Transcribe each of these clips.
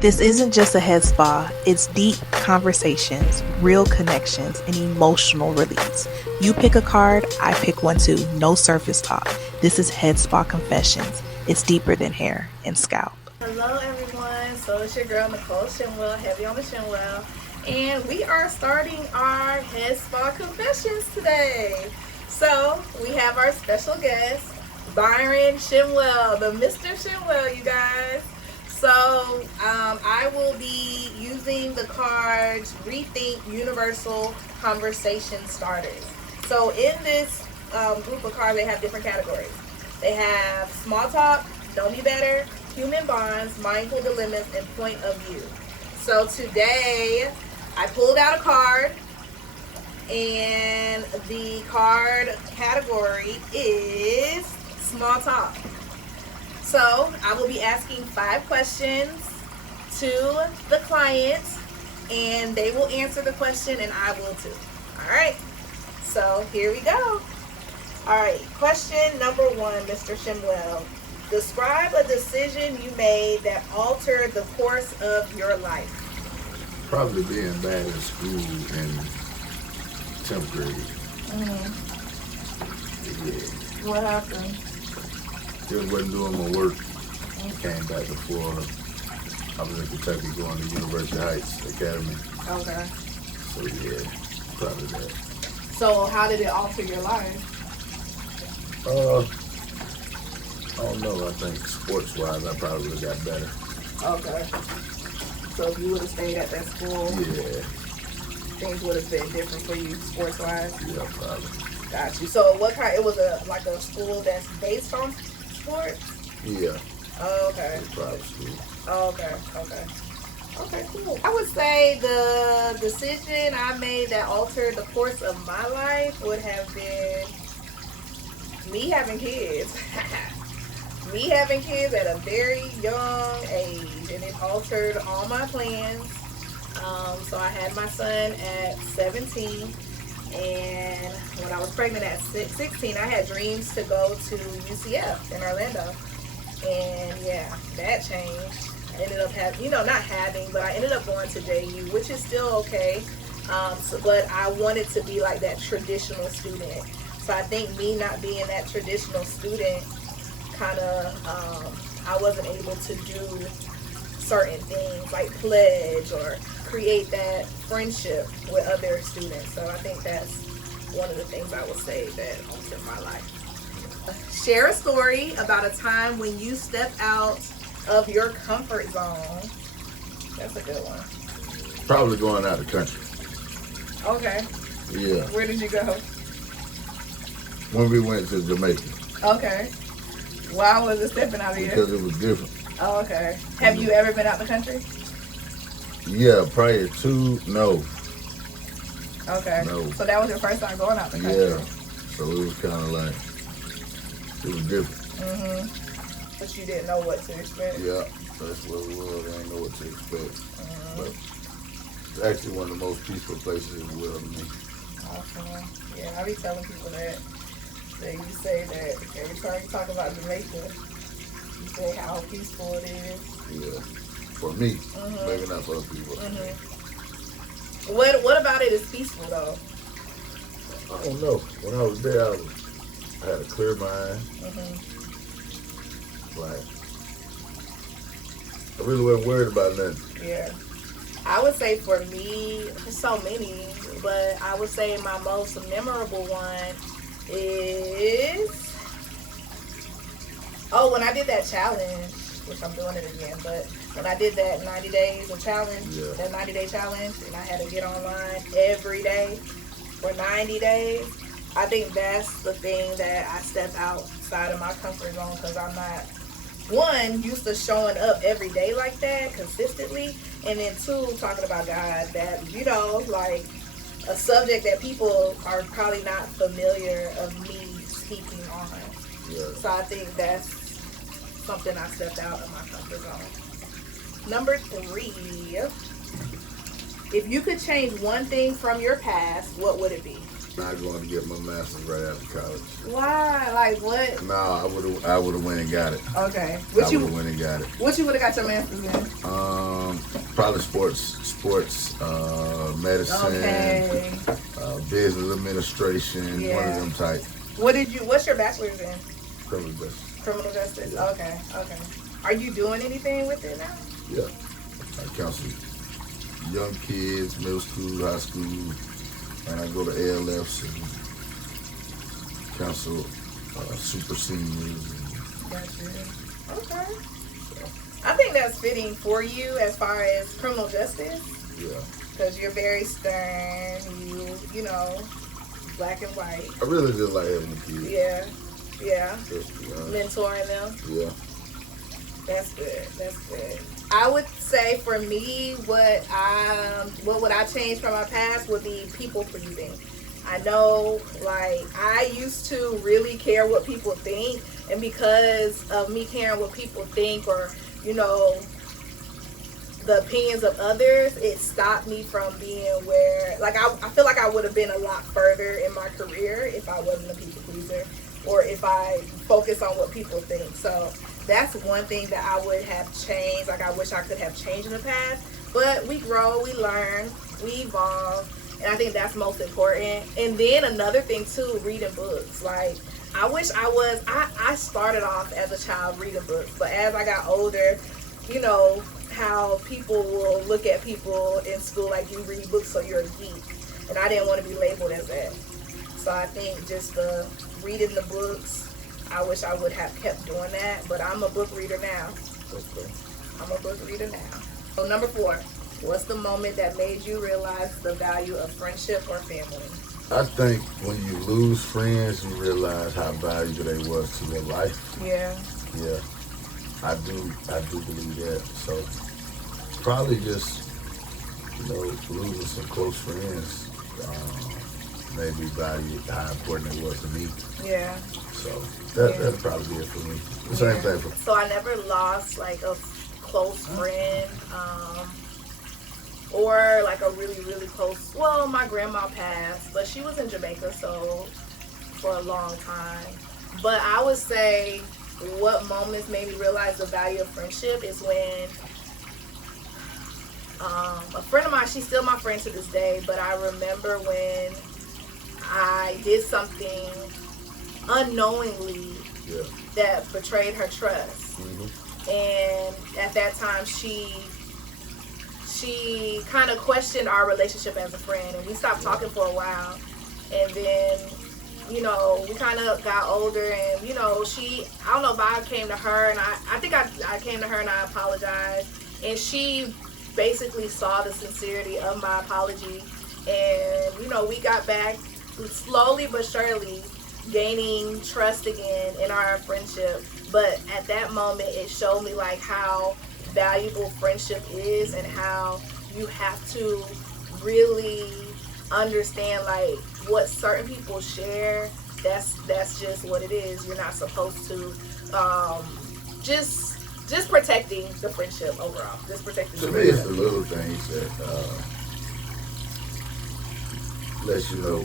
This isn't just a head spa, it's deep conversations, real connections, and emotional release. You pick a card, I pick one too. No surface talk. This is Head Spa Confessions. It's deeper than hair and scalp. Hello everyone, so it's your girl Nicole Shemwell, heavy on the Shemwell, and we are starting our Head Spa Confessions today. So we have our special guest, Byron Shemwell, the Mr. Shemwell, you guys. So I will be using the cards Rethink Universal Conversation Starters. So in this group of cards, they have different categories. They have small talk, know me better, human bonds, mindful dilemmas, and point of view. So today I pulled out a card, and the card category is small talk. So I will be asking 5 questions to the client, and they will answer the question, and I will too. All right. So here we go. All right. Question number 1, Mr. Shemwell. Describe a decision you made that altered the course of your life. Probably being bad at school in 10th grade. Yeah. What happened? Just wasn't doing my work. Came back to Florida. I was in Kentucky going to University Heights Academy. Okay. So yeah, probably that. So how did it alter your life? I don't know. I think sports-wise, I probably would have got better. Okay. So if you would have stayed at that school, Yeah. things would have been different for you sports-wise? Yeah, probably. Got you. So what kind? It was like a school that's based on sports? Yeah. Oh, okay. It's private school. Oh, okay. Okay, cool. I would say the decision I made that altered the course of my life would have been me having kids. Me having kids at a very young age, and it altered all my plans. So I had my son at 17, and when I was pregnant at 16, I had dreams to go to UCF in Orlando. And yeah, that changed. I ended up I ended up going to JU, which is still okay. But I wanted to be like that traditional student. So I think me not being that traditional student kind of, I wasn't able to do certain things like pledge or create that friendship with other students. So I think that's one of the things I would say that altered my life. Share a story about a time when you stepped out of your comfort zone. That's a good one. Probably going out of the country. Okay. Yeah. Where did you go? When we went to Jamaica. Okay. Why was it stepping out of here? Because it was different. Oh, okay. Have you ever been out the country? Yeah, prior to, no. Okay. No. So that was your first time going out the country? Yeah. So it was kind of like, it was different. But you didn't know what to expect? Yeah, that's what it was. I didn't know what to expect. But it's actually one of the most peaceful places in the world to me. Awesome. Yeah, I be telling people that you say that every time you talk about Jamaica, you say how peaceful it is. Yeah. For me, maybe not for other people. What about it is peaceful though? I don't know. When I was there, I had a clear mind. Like, I really wasn't worried about nothing. Yeah. I would say for me, there's so many, but I would say my most memorable one is, when I did that challenge, which I'm doing it again, but when I did that 90 days of challenge, that 90-day challenge, and I had to get online every day for 90 days, I think that's the thing that I step outside of my comfort zone, because I'm not, one, used to showing up every day like that consistently, and then 2, talking about God, that, like a subject that people are probably not familiar of me speaking on. Yeah. So I think that's something I stepped out of my comfort zone. Number 3, if you could change one thing from your past, what would it be? Not going to get my master's right after college. Why? Like what? No, I would have went and got it. Okay. I would have went and got it. What you would have got your master's in? Probably sports, medicine, Okay. business administration, one of them type. What's your bachelor's in? Criminal justice. Criminal justice? Yeah. Okay. Are you doing anything with it now? Yeah. I counsel young kids, middle school, high school, and I go to ALFs and counsel super seniors. Gotcha. Okay. I think that's fitting for you as far as criminal justice. Yeah. Because you're very stern, you know, black and white. I really just like having kids. Yeah. Just to be honest. Mentoring them. Yeah. That's good. I would say for me, what would I change from my past would be people pleasing. I know, like, I used to really care what people think, and because of me caring what people think, or, you know, the opinions of others, it stopped me from being where, like, I feel like I would have been a lot further in my career if I wasn't a people pleaser, or if I focus on what people think. So that's one thing that I would have changed. Like, I wish I could have changed in the past. But we grow, we learn, we evolve, and I think that's most important. And then another thing too, reading books. Like, I wish I started off as a child reading books, but as I got older, you know how people will look at people in school like, you read books so you're a geek, and I didn't want to be labeled as that. So I think just the reading the books, I wish I would have kept doing that, but I'm a book reader now. I'm a book reader now. So number 4, what's the moment that made you realize the value of friendship or family? I think when you lose friends, you realize how valuable they was to your life. Yeah. Yeah, I do believe that. So probably just, losing some close friends made me value how important it was to me. Yeah. So that'd probably be it for me. The same thing for. So I never lost like a close friend, or like a really, really close. Well, my grandma passed, but she was in Jamaica, so for a long time. But I would say what moments made me realize the value of friendship is when a friend of mine, she's still my friend to this day, but I remember when I did something unknowingly that betrayed her trust. Mm-hmm. And at that time, she kind of questioned our relationship as a friend, and we stopped talking for a while. And then, we kind of got older, and, I don't know if I came to her, and I think I came to her and I apologized. And she basically saw the sincerity of my apology. And, we got back slowly but surely, gaining trust again in our friendship. But at that moment, it showed me like how valuable friendship is, and how you have to really understand like what certain people share. That's just what it is. You're not supposed to just protecting the friendship overall. Just protecting. To me, it's the little things that lets you know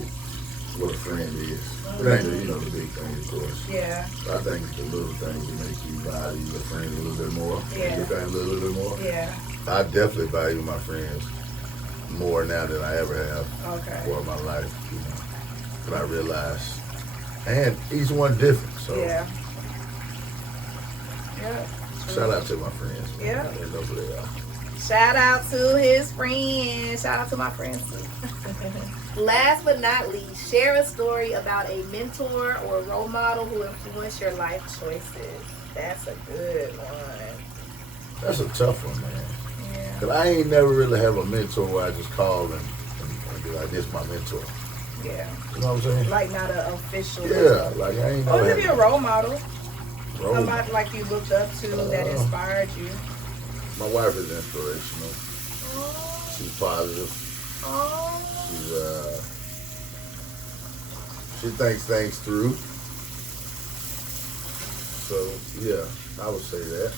what a friend is. It ain't the big thing, of course. Yeah. I think it's the little things that make you value your friends a little bit more. Yeah. Your family a little bit more. Yeah. I definitely value my friends more now than I ever have for my life. But I realize, and each one different. So Yeah. shout out to my friends. Man. Yeah. They know who they are. Shout out to his friends. Shout out to my friends too. Last but not least, share a story about a mentor or role model who influenced your life choices. That's a good one. That's a tough one, man. Yeah. Because I ain't never really have a mentor where I just call and be like, this my mentor. Yeah. You know what I'm saying? Like not an official. Yeah, like I ain't Or never maybe a role model. role Somebody like you looked up to that inspired you. My wife is inspirational. Oh. She's positive. Oh. She thinks things through. So yeah, I would say that.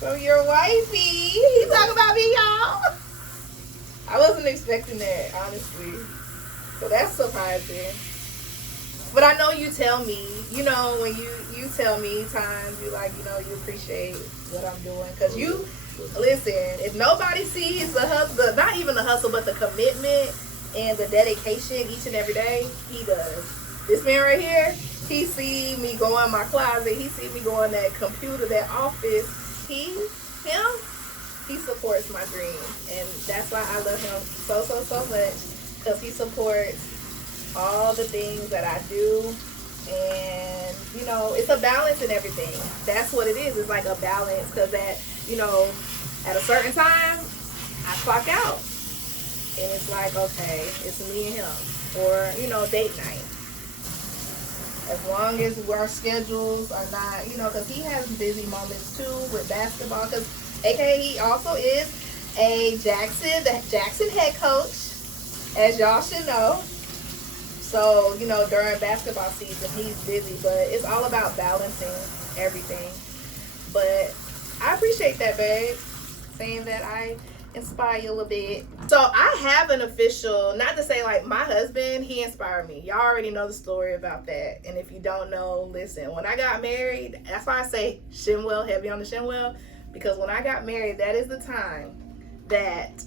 So your wifey, he talking about me, y'all. I wasn't expecting that, honestly. So that's surprising. But I know you tell me, when you tell me times, you like, you appreciate what I'm doing. Because Listen, if nobody sees the hustle, not even the hustle, but the commitment and the dedication each and every day, he does. This man right here, he see me go in my closet, he see me go in that computer, that office. Him, he supports my dream, and that's why I love him so much, because he supports all the things that I do. And it's a balance in everything. That's what it is. It's like a balance, because at a certain time I clock out, and it's like, okay, it's me and him, or date night. As long as our schedules are not, because he has busy moments too with basketball, because aka he also is the Jackson head coach, as y'all should know. So, during basketball season, he's busy, but it's all about balancing everything. But I appreciate that, babe, saying that I inspire you a little bit. So I have an official, not to say like my husband, he inspired me. Y'all already know the story about that. And if you don't know, listen, when I got married, that's why I say Shemwell, heavy on the Shemwell, because when I got married, that is the time that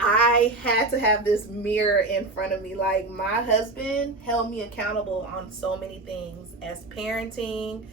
I had to have this mirror in front of me. Like, my husband held me accountable on so many things, as parenting,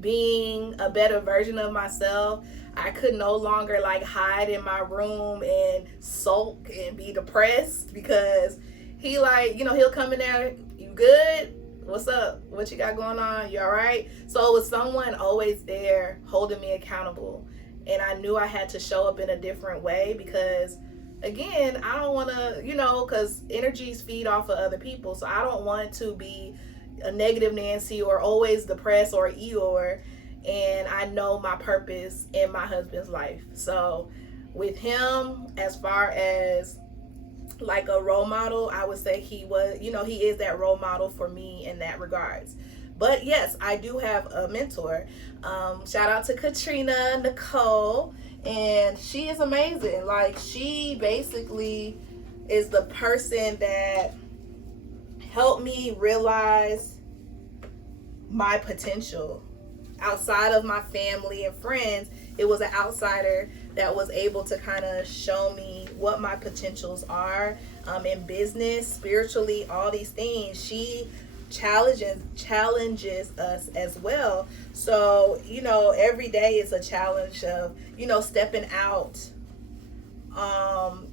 being a better version of myself. I could no longer like hide in my room and sulk and be depressed, because he he'll come in there, you good? What's up? What you got going on? You all right? So it was someone always there holding me accountable. And I knew I had to show up in a different way, because again, I don't want to, because energies feed off of other people. So I don't want to be a negative Nancy or always depressed or Eeyore. And I know my purpose in my husband's life. So with him, as far as like a role model, I would say he was, he is that role model for me in that regards. But yes, I do have a mentor. Shout out to Katrina Nicole, and she is amazing. Like, she basically is the person that helped me realize my potential. Outside of my family and friends, it was an outsider that was able to kind of show me what my potentials are, in business, spiritually, all these things. She challenges us as well. So every day is a challenge of stepping out of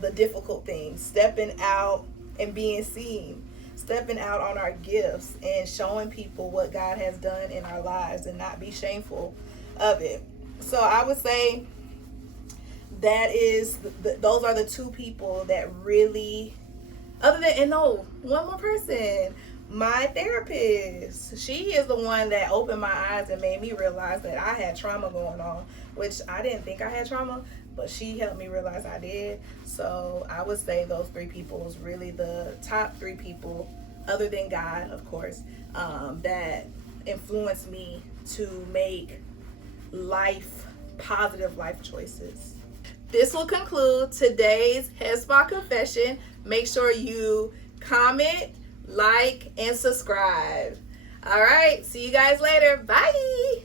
the difficult things, stepping out and being seen, stepping out on our gifts and showing people what God has done in our lives, and not be shameful of it. So I would say that is those are the two people that really, one more person, my therapist. She is the one that opened my eyes and made me realize that I had trauma going on, which I didn't think I had trauma, but she helped me realize I did. So I would say those three people is really the top three people, other than God, of course, that influenced me to make positive life choices. This will conclude today's Head Spa Confession. Make sure you comment, like, and subscribe. All right, see you guys later. Bye.